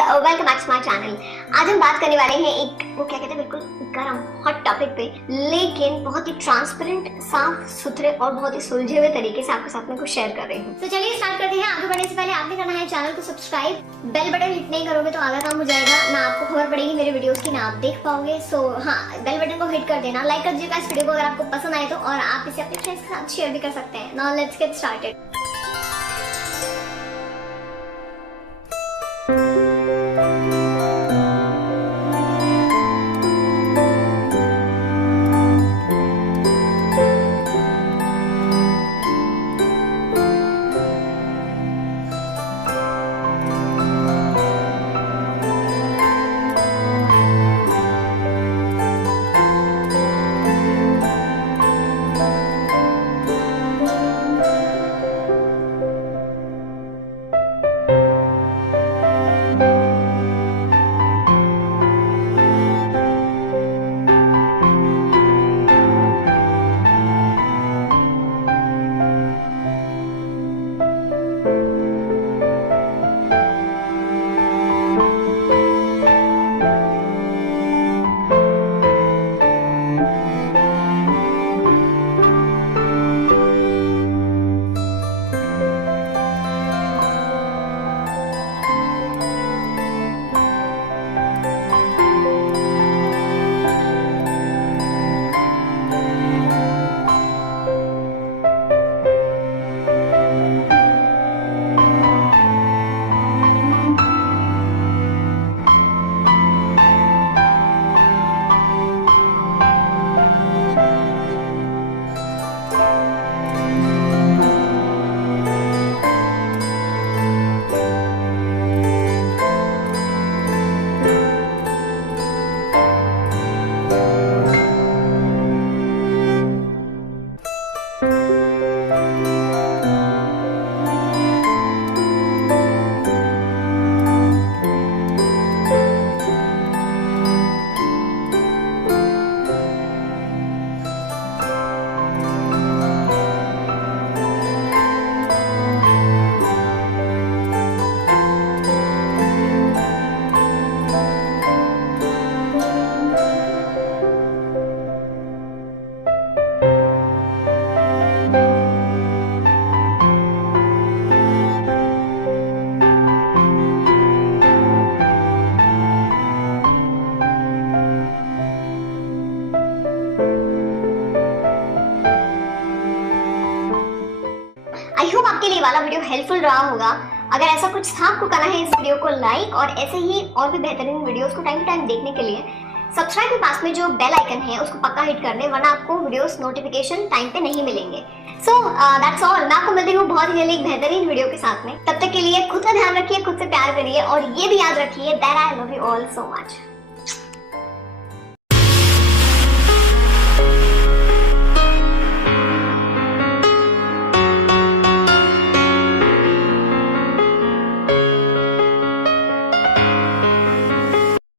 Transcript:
Welcome back to my channel. आज हम बात करने वाले हैं एक वो क्या कहते हैं बिल्कुल गरम हॉट टॉपिक पे, लेकिन बहुत ही ट्रांसपेरेंट, साफ सुथरे और बहुत ही सुलझे हुए तरीके से आपके साथ में कुछ शेयर कर रही हूँ। तो चलिए स्टार्ट करते हैं। आगे बढ़ने से पहले आपने करना है चैनल को सब्सक्राइब, बेल बटन हिट नहीं करोगे तो आधा काम हो जाएगा, ना आपको खबर पड़ेगी मेरे वीडियोस की, ना आप देख पाओगे। सो हाँ, बेल बटन को हिट कर देना, लाइक कर दीजिएगा इस वीडियो को अगर आपको पसंद आए तो, और आप इसे अपने फ्रेंड्स के साथ शेयर भी कर सकते हैं। Now let's get started. I hope आपके लिए वाला वीडियो हेल्पफुल रहा होगा। अगर ऐसा कुछ था आपको करना है इस वीडियो को लाइक, और ऐसे ही और भी बेहतरीन वीडियोस को टाइम टू टाइम देखने के लिए सब्सक्राइब के पास में जो बेल आइकन है उसको पक्का हिट कर दें, वरना आपको वीडियोस नोटिफिकेशन टाइम पे नहीं मिलेंगे। So that's all. मैं आपको मिलती हूँ बहुत जल्दी एक बेहतरीन वीडियो के साथ में। तब तक के लिए खुद का ध्यान रखिए, खुद से प्यार करिए, और ये भी याद रखिए that I love you all so much.